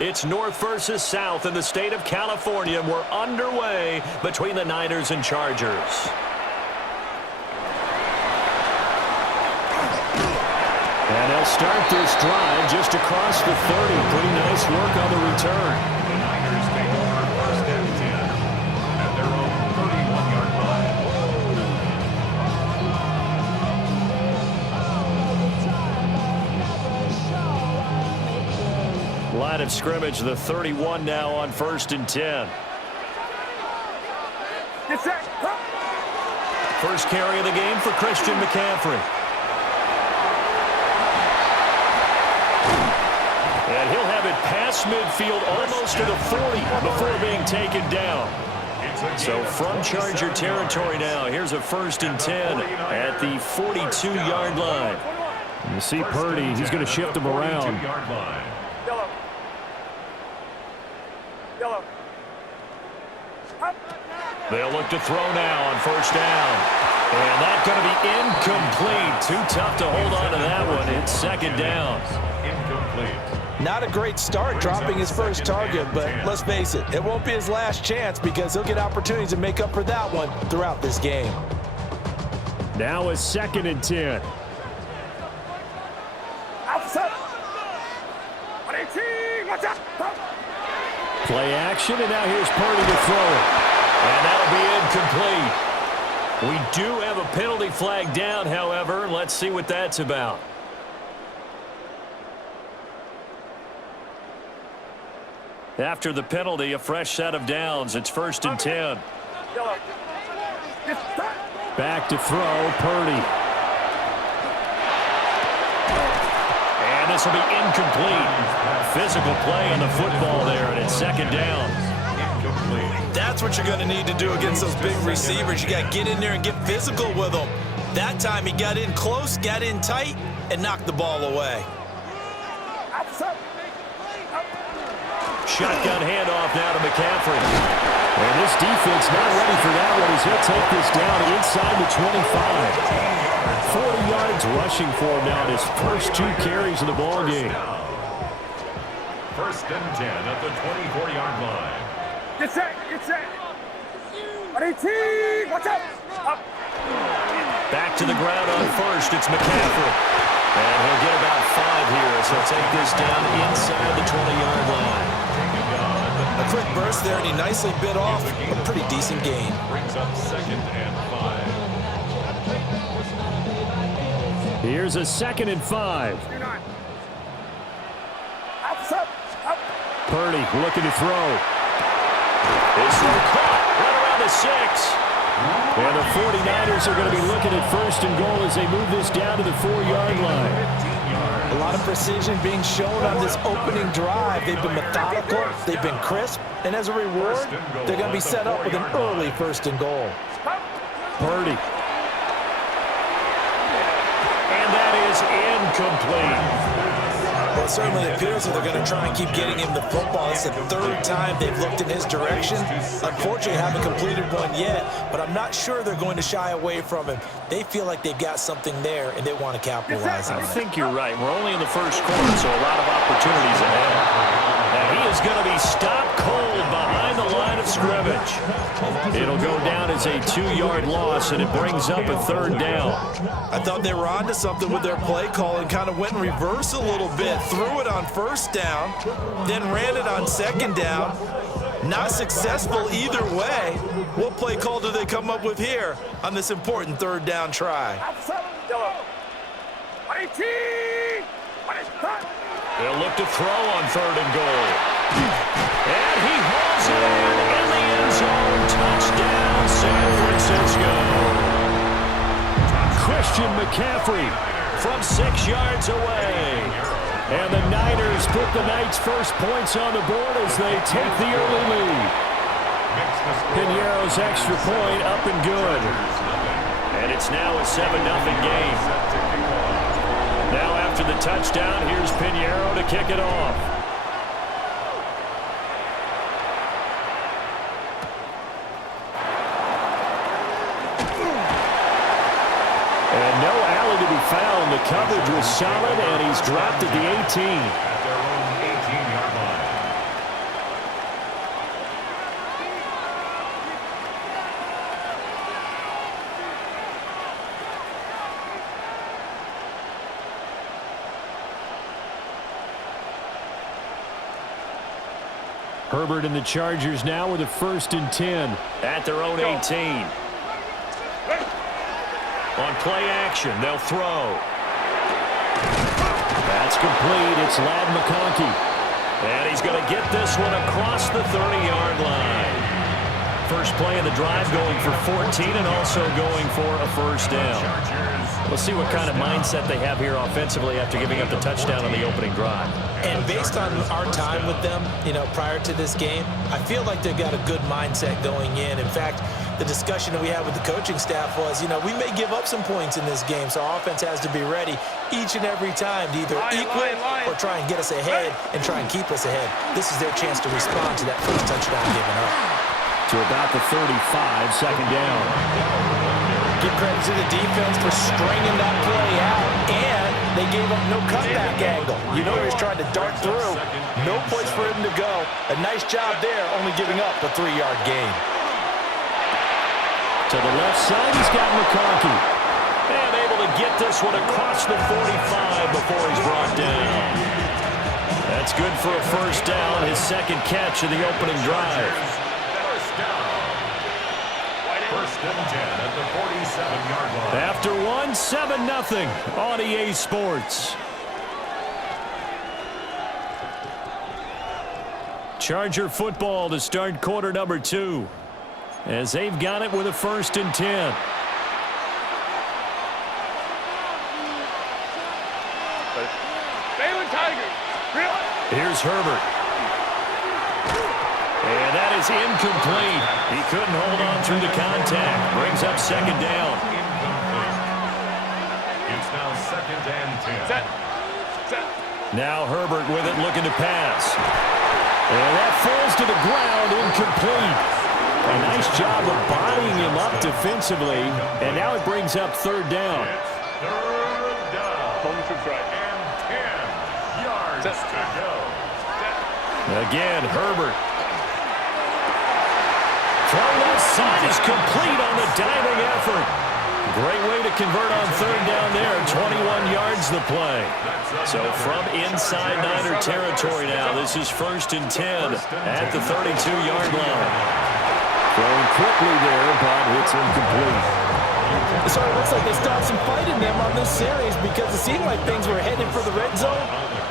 It's North versus South in the state of California. We're underway between the Niners and Chargers. And they'll start this drive just across the 30. Pretty nice work on the return. The Niners take over first and 10 at their own 31-yard line. Line of scrimmage, the 31 now on first and 10. First carry of the game for Christian McCaffrey. And he'll have it past midfield almost to the 40 before being taken down. So from Charger territory now, here's a first and 10 at the 42-yard line. You see Purdy, he's going to shift him around. They'll look to throw now on first down. And that's going to be incomplete. Too tough to hold on to that one. It's second down. Incomplete. Not a great start dropping his first target, but let's face it, it won't be his last chance because he'll get opportunities to make up for that one throughout this game. Now a second and 10. Play action, and now here's Purdy to throw it. And that'll be incomplete. We do have a penalty flag down, however. Let's see what that's about. After the penalty, a fresh set of downs. It's first and 10. Back to throw, Purdy. And this will be incomplete. Physical play in the football there, and it's second down. That's what you're going to need to do against those big receivers. You got to get in there and get physical with them. That time he got in close, got in tight, and knocked the ball away. Shotgun handoff now to McCaffrey. And this defense not ready for that one as he'll take this down inside the 25. 40 yards rushing for him now in his first 2 carries of the ball game. First and 10 at the 24-yard line. Get set, get set. 18, watch out. Up. Back to the ground on first. It's McCaffrey. And he'll get about 5 here as he'll take this down inside the 20-yard line. A quick burst there, and he nicely bit off a pretty decent gain. Brings up second and 5. Here's a second and 5. Purdy looking to throw. This one caught right around the 6. And the 49ers are going to be looking at first and goal as they move this down to the 4-yard line. A lot of precision being shown on this opening drive. They've been methodical, they've been crisp, and as a reward, they're going to be set up with an early first and goal. Purdy. And that is incomplete. Well, it certainly appears that they're going to try and keep getting him the football. It's the 3rd time they've looked in his direction. Unfortunately, haven't completed one yet, but I'm not sure they're going to shy away from him. They feel like they've got something there, and they want to capitalize on it. I think you're right. We're only in the first quarter, so a lot of opportunities ahead. And he is going to be stopped cold behind the line of scrimmage. It'll go down as a 2-yard loss, and it brings up a 3rd down. I thought they were onto something with their play call and kind of went in reverse a little bit. Threw it on first down, then ran it on second down. Not successful either way. What play call do they come up with here on this important 3rd down try? They'll look to throw on 3rd and goal. And he hauls it in the end zone. Touchdown, San Francisco. Christian McCaffrey from 6 yards away. And the Niners put the Knights' first points on the board as they take the early lead. Piñeiro's extra point up and good. And it's now a 7-0 game. Now after the touchdown, here's Piñeiro to kick it off. And no alley to be found. The coverage was solid, and he's dropped at the 18. At their own 18-yard line. Herbert and the Chargers now with a 1st and 10. At their own 18. On play action, they'll throw. That's complete. It's Ladd McConkey. And he's going to get this one across the 30-yard line. First play of the drive going for 14 and also going for a 1st down. We'll see what kind of mindset they have here offensively after giving up the touchdown on the opening drive. And based on our time with them, prior to this game, I feel like they've got a good mindset going in. In fact, the discussion that we had with the coaching staff was, we may give up some points in this game, so our offense has to be ready each and every time to either equal or try and get us ahead and try and keep us ahead. This is their chance to respond to that first touchdown given up. To about the 35, 2nd down. Give credit to the defense for stringing that play out, and they gave up no cutback angle. He was trying to dart through. No place for him to go. A nice job there, only giving up a 3-yard gain. To the left side, he's got McConkey. And able to get this one across the 45 before he's brought down. That's good for a 1st down, his 2nd catch of the opening drive. 1st and 10 at the 47-yard line. After 7-0 on EA Sports. Charger football to start quarter number 2. As they've got it with a 1st and 10. Here's Herbert. And that is incomplete. He couldn't hold on through the contact. Brings up 2nd down. It's now 2nd and 10. Now Herbert with it, looking to pass. And that falls to the ground, incomplete. A nice job of bodying him up defensively. And now it brings up 3rd down. It's 3rd down. And 10 yards to go. Again, Herbert. Throw left side is complete on the diving effort. Great way to convert on 3rd down there. 21 yards the play. So from inside Niner territory now, this is 1st and 10 at the 32-yard line. Throwing quickly there, but it's incomplete. So it looks like they still have some fight in them on this series because it seemed like things were headed for the red zone.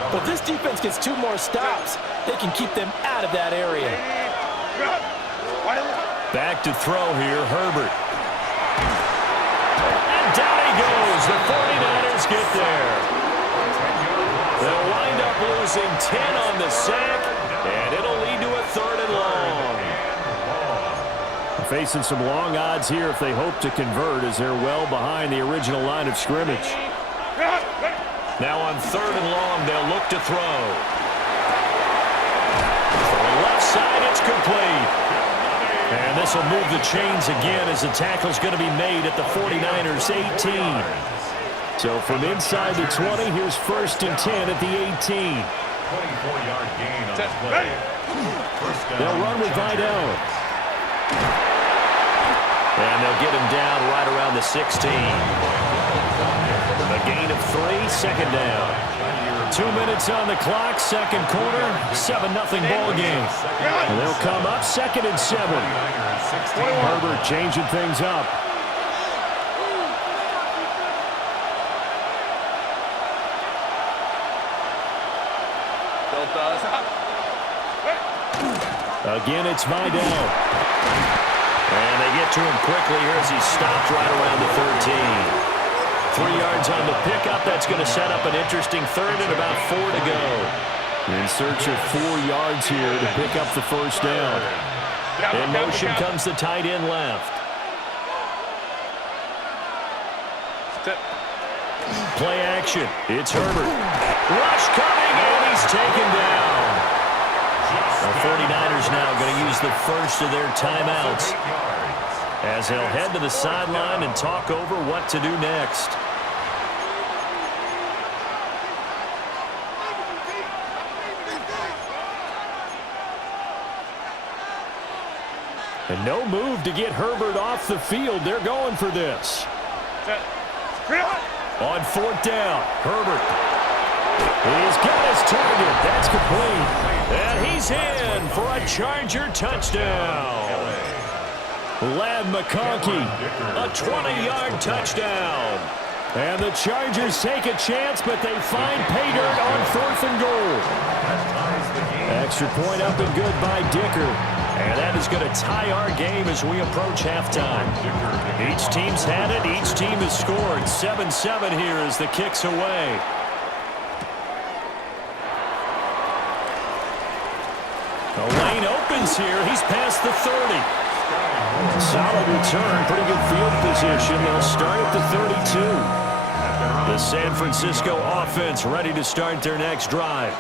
But this defense gets 2 more stops. They can keep them out of that area. Back to throw here, Herbert. And down he goes. The 49ers get there. They'll wind up losing 10 on the sack, and it'll lead to a 3rd and long. Facing some long odds here if they hope to convert, as they're well behind the original line of scrimmage. Now on 3rd and long, they'll look to throw. For the left side, it's complete. And this will move the chains again as the tackle's going to be made at the 49ers' 18. So from inside the 20, here's 1st and 10 at the 18. 24-yard gain on the play. They'll run with Vidal. And they'll get him down right around the 16. A gain of 3, 2nd down. 2 minutes on the clock, 2nd quarter, 7-0 ball game. And they'll come up 2nd and 7. Herbert changing things up. Again, it's Vidal. And they get to him quickly here as he stopped right around the 13. 3 yards on the pickup. That's going to set up an interesting 3rd and about 4 to go. In search of 4 yards here to pick up the 1st down. In motion comes the tight end left. Play action. It's Herbert. Rush coming, and he's taken down. The 49ers now going to use the first of their timeouts as they'll head to the sideline and talk over what to do next. And no move to get Herbert off the field. They're going for this. On 4th down, Herbert. He's got his target. That's complete. And he's in for a Charger touchdown. Lad McConkey, a 20-yard touchdown. And the Chargers take a chance, but they find pay dirt on 4th and goal. Extra point up and good by Dicker. And that is going to tie our game as we approach halftime. Each team's had it. Each team has scored. 7-7 here as the kick's away. The lane opens here. He's past the 30. Solid return. Pretty good field position. They'll start at the 32. The San Francisco offense ready to start their next drive.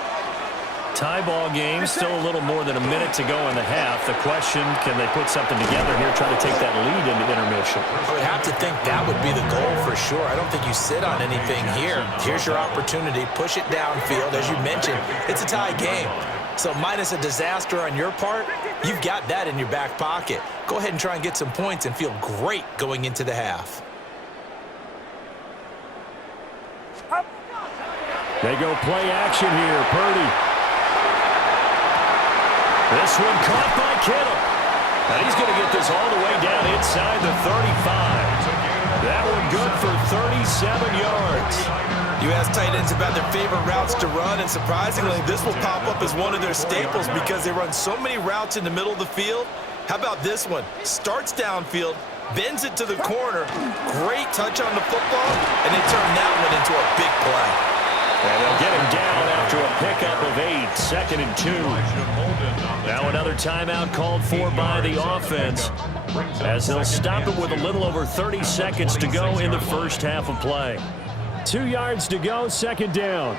Tie ball game, still a little more than a minute to go in the half. The question, can they put something together here, try to take that lead into intermission? I would have to think that would be the goal for sure. I don't think you sit on anything here. Here's your opportunity. Push it downfield. As you mentioned, it's a tie game. So minus a disaster on your part, you've got that in your back pocket. Go ahead and try and get some points and feel great going into the half. They go play action here. Purdy. This one caught by Kittle. And he's going to get this all the way down inside the 35. That one good for 37 yards. You ask tight ends about their favorite routes to run, and surprisingly, this will pop up as one of their staples because they run so many routes in the middle of the field. How about this one? Starts downfield, bends it to the corner, great touch on the football, and they turn that one into a big play. And they'll get him down after a pickup of 8, 2nd and 2. Now another timeout called for by the offense as they'll stop it with a little over 30 seconds to go in the first half of play. 2 yards to go, 2nd down.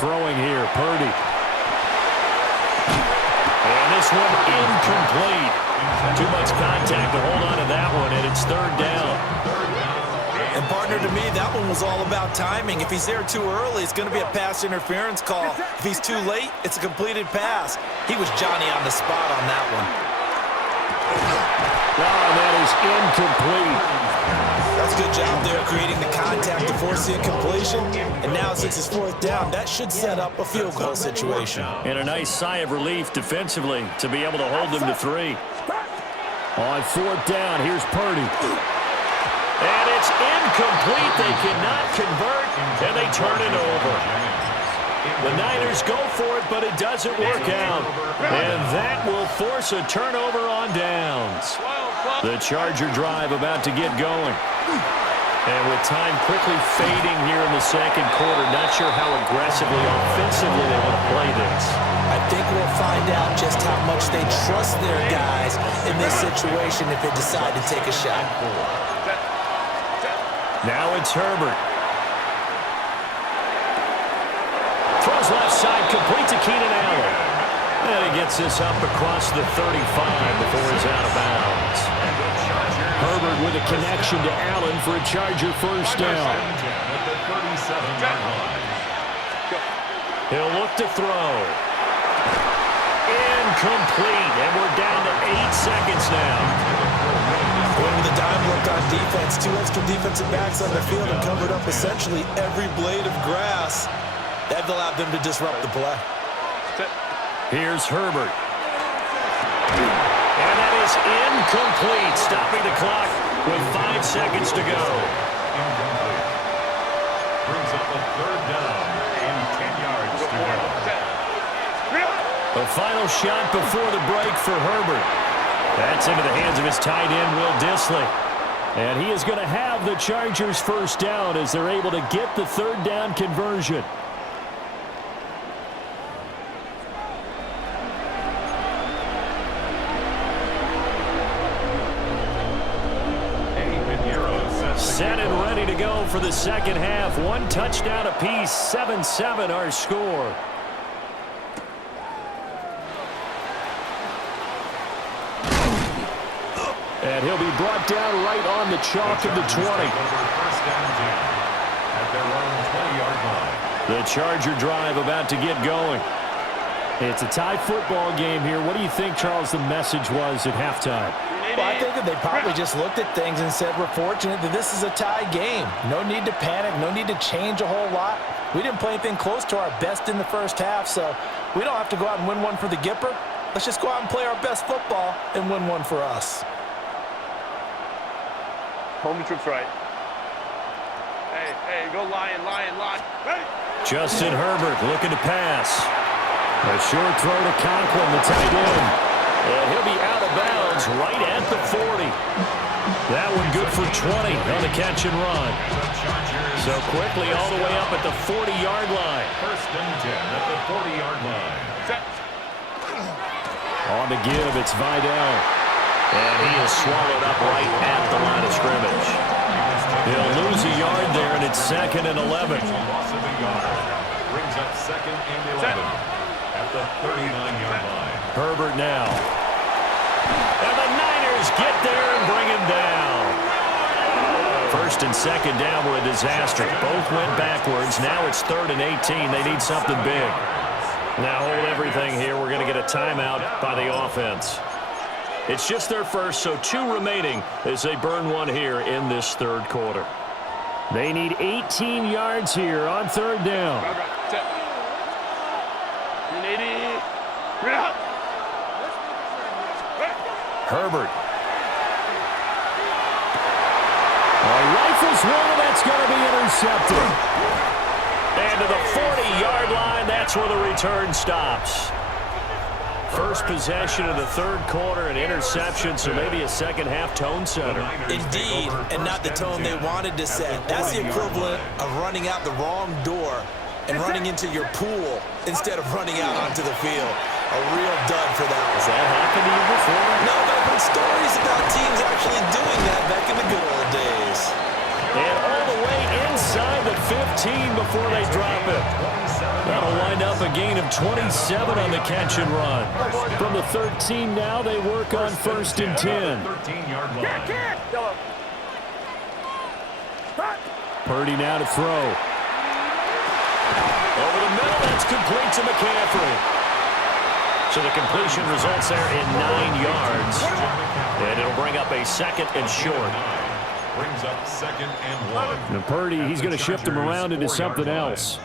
Throwing here, Purdy. And this one incomplete. Too much contact to hold on to that one, and it's 3rd down. And partner, to me, that one was all about timing. If he's there too early, it's going to be a pass interference call. If he's too late, it's a completed pass. He was Johnny on the spot on that one. Oh, that is incomplete. That's a good job there, creating the contact to force the incompletion. And now since it's 4th down, that should set up a field goal situation. And a nice sigh of relief defensively to be able to hold them to 3. On 4th down, here's Purdy. And it's incomplete. They cannot convert, and they turn it over. The Niners go for it, but it doesn't work out. And that will force a turnover on downs. The Charger drive about to get going. And with time quickly fading here in the 2nd quarter, not sure how aggressively, offensively they want to play this. I think we'll find out just how much they trust their guys in this situation if they decide to take a shot. Now it's Herbert. Throws left side, complete to Keenan Allen. And he gets this up across the 35 before he's out of bounds. Herbert with a connection to Allen for a Charger 1st down. He'll look to throw. Incomplete, and we're down to 8 seconds now. With a dime look on defense, 2 extra defensive backs on the field and covered up essentially every blade of grass. That allowed them to disrupt the play. Here's Herbert. And that is incomplete, stopping the clock with 5 seconds to go. Brings up a 3rd down and 10 yards to go. The final shot before the break for Herbert. That's into the hands of his tight end, Will Dissly. And he is going to have the Chargers 1st down as they're able to get the 3rd down conversion. Set and ready to go for the 2nd half. 1 touchdown apiece, 7-7 our score. And he'll be brought down right on the chalk of the 20. The Charger drive about to get going. It's a tie football game here. What do you think, Charles, the message was at halftime? Well, I think that they probably just looked at things and said, we're fortunate that this is a tie game. No need to panic. No need to change a whole lot. We didn't play anything close to our best in the first half, so we don't have to go out and win one for the Gipper. Let's just go out and play our best football and win one for us. Home troops right. Hey, go Lion. Ready? Justin Herbert looking to pass. A short throw to Conklin, the tight end. And he'll be out of bounds right at the 40. That one good for 20 on the catch and run. So quickly all the way up at the 40-yard line. First and 10 at the 40-yard line. Set. On the give, it's Vidal. And he is swallowed up right at the line of scrimmage. He'll lose a yard there, and it's 2nd and 11. Loss of a yard. Brings up 2nd and 11 at the 39-yard line. Herbert now. And the Niners get there and bring him down. 1st and 2nd down were a disaster. Both went backwards. Now it's 3rd and 18. They need something big. Now hold everything here. We're going to get a timeout by the offense. It's just their first, so 2 remaining as they burn one here in this 3rd quarter. They need 18 yards here on 3rd down. Set. 180. Bring it up. Herbert. Rifles one, and that's going to be intercepted. And to the 40-yard line, that's where the return stops. First possession of the 3rd quarter, an interception, so maybe a second-half tone setter. Indeed, and not the tone they wanted to set. That's the equivalent of running out the wrong door and running into your pool instead of running out onto the field. A real dud for that one. Has that happened to you before? No, but I've heard stories about teams actually doing that back in the good old days. And all the way inside the 15 before they drop it. That'll wind up a gain of 27 on the catch and run. From the 13 now, they work on 1st and 10. 13-yard line. Purdy now to throw. Over the middle, that's complete to McCaffrey. So the completion results there in 9 yards. And it'll bring up a 2nd and short. Brings up 2nd and 1. Now Purdy, he's going to shift him around into something else.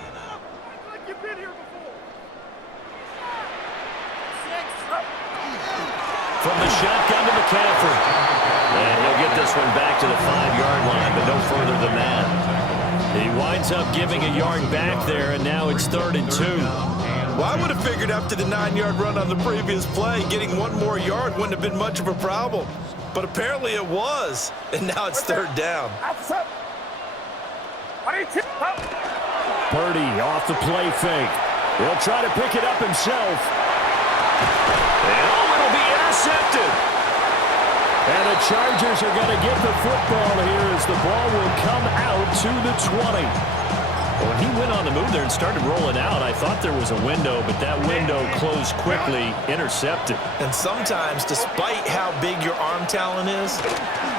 From the shotgun to McCaffrey. And he'll get this one back to the 5-yard line, but no further than that. He winds up giving a yard back there, and now it's 3rd and 2. Well, I would have figured after the 9-yard run on the previous play, getting 1 more yard wouldn't have been much of a problem. But apparently it was, and now it's 3rd down. Purdy off the play fake. He'll try to pick it up himself. And it'll be intercepted. And the Chargers are going to get the football here as the ball will come out to the 20. When he went on the move there and started rolling out, I thought there was a window, but that window closed quickly, intercepted. And sometimes, despite how big your arm talent is,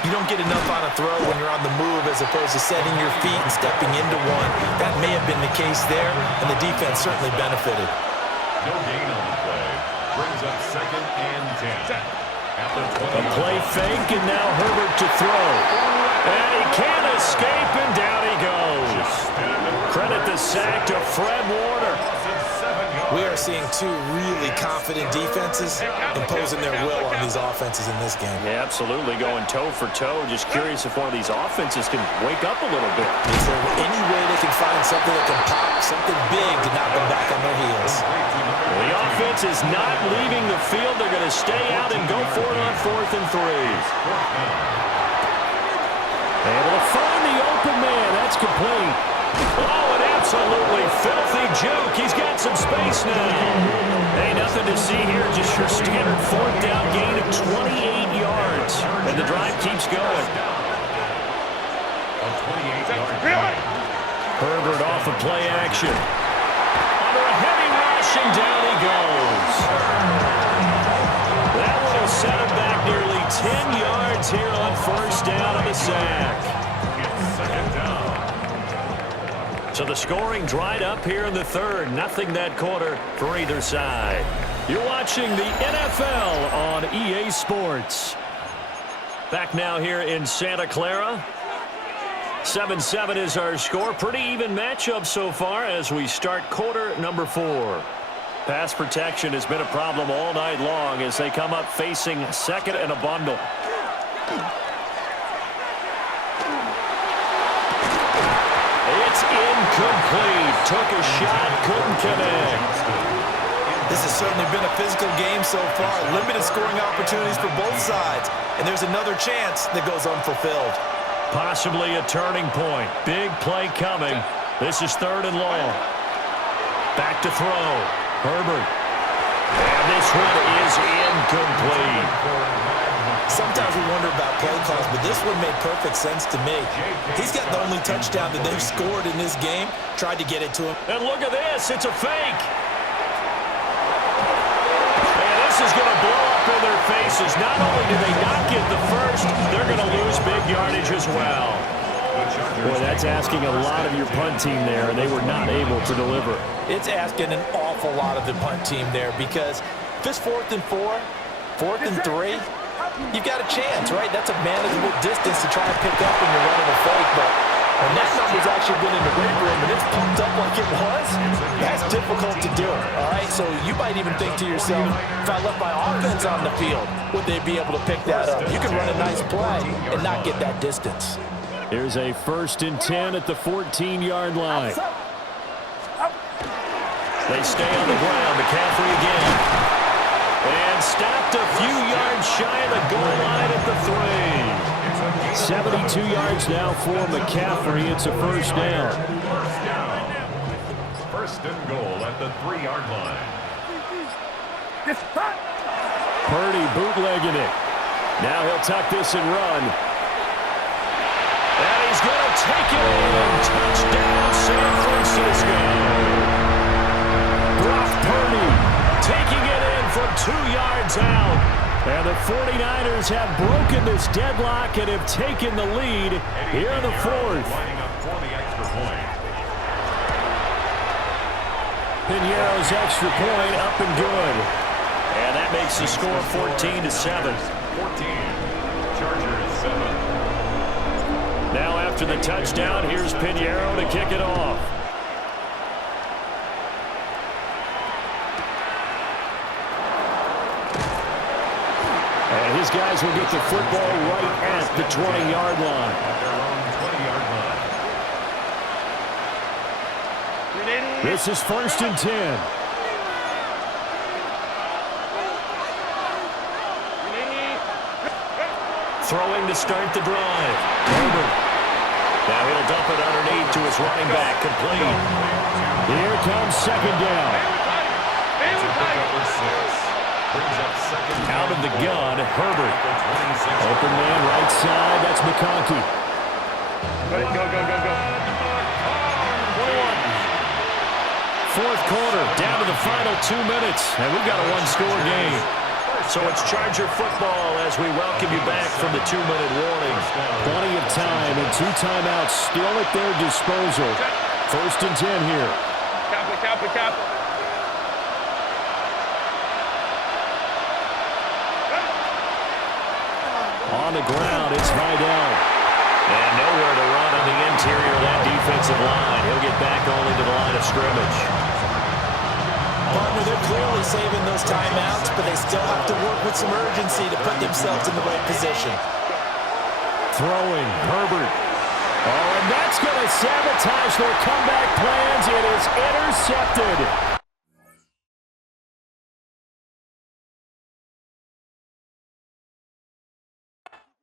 you don't get enough on a throw when you're on the move as opposed to setting your feet and stepping into one. That may have been the case there, and the defense certainly benefited. No gain on the play. Brings up 2nd and 10. At the 20. A play fake, and now Herbert to throw. And he can't escape, and down he goes. Credit the sack to Fred Warner. We are seeing 2 really confident defenses imposing their will on these offenses in this game. Yeah, absolutely, going toe for toe. Just curious if one of these offenses can wake up a little bit. Is there any way they can find something that can pop, something big to knock them back on their heels? Well, the offense is not leaving the field. They're going to stay out and go for it on 4th and 3. Able to find the open man. That's complete. Oh, an absolutely filthy juke. He's got some space now. Hey, nothing to see here. Just your standard 4th down gain of 28 yards. And the drive keeps going. Herbert off of play action. Under a heavy rush, and down he goes. That one will set him back nearly 10 yards here on 1st down on the sack. So the scoring dried up here in the third. Nothing that quarter for either side. You're watching the NFL on EA Sports. Back now here in Santa Clara. 7-7 is our score. Pretty even matchup so far as we start quarter number 4. Pass protection has been a problem all night long as they come up facing second and a bundle. It's incomplete. Took a shot, couldn't connect. This has certainly been a physical game so far. Limited scoring opportunities for both sides. And there's another chance that goes unfulfilled. Possibly a turning point. Big play coming. This is third and long. Back to throw. Herbert. And this one is incomplete. Sometimes we wonder about play calls, but this one made perfect sense to me. He's got the only touchdown that they've scored in this game. Tried to get it to him. And look at this. It's a fake. And this is going to blow up in their faces. Not only do they not get the first, they're going to lose big yardage as well. Boy, that's asking a lot of your punt team there, and they were not able to deliver. It's asking an awful lot of the punt team there because if it's 4th and 4, 4th and 3, you've got a chance, right? That's a manageable distance to try and pick up when you're running a fake, but when that number's actually been in the weight room and it's pumped up like it was, that's difficult to do, all right? So you might even think to yourself, if I left my offense on the field, would they be able to pick that up? You can run a nice play and not get that distance. Here's a 1st and 10 at the 14-yard line. They stay on the ground. McCaffrey again. And stopped a few yards shy of the goal line at the 3. 72 yards now for McCaffrey. It's a first down. First and goal at the 3-yard line. Purdy bootlegging it. Now he'll tuck this and run. And he's going to take it in. Touchdown, San Francisco. Brock Purdy taking it in from 2 yards out. And the 49ers have broken this deadlock and have taken the lead here in the 4th. Lining up for the extra point. Piñeiro's extra point up and good. And that makes the score 14-7. 14. Chargers 7. Now after the touchdown, here's Piñeiro to kick it off. And his guys will get the football right at the 20-yard line. At their own 20-yard line. This is 1st and 10. Throwing to start the drive. Herbert. Now he'll dump it underneath to his running back. Complete. Here comes second down. Out of the gun, Herbert. Open man right side. That's McConkey. Go. 4th quarter, down to the final 2 minutes, and we've got a one-score game. So it's Charger football as we welcome you back from the 2-minute warning. Plenty of time and 2 timeouts still at their disposal. 1st and 10 here. Cap. On the ground, it's Vidal. And nowhere to run on the interior of that defensive line. He'll get back only to the line of scrimmage. Partner, they're clearly saving those timeouts, but they still have to work with some urgency to put themselves in the right position. Throwing, Herbert. Oh, and that's going to sabotage their comeback plans. It is intercepted.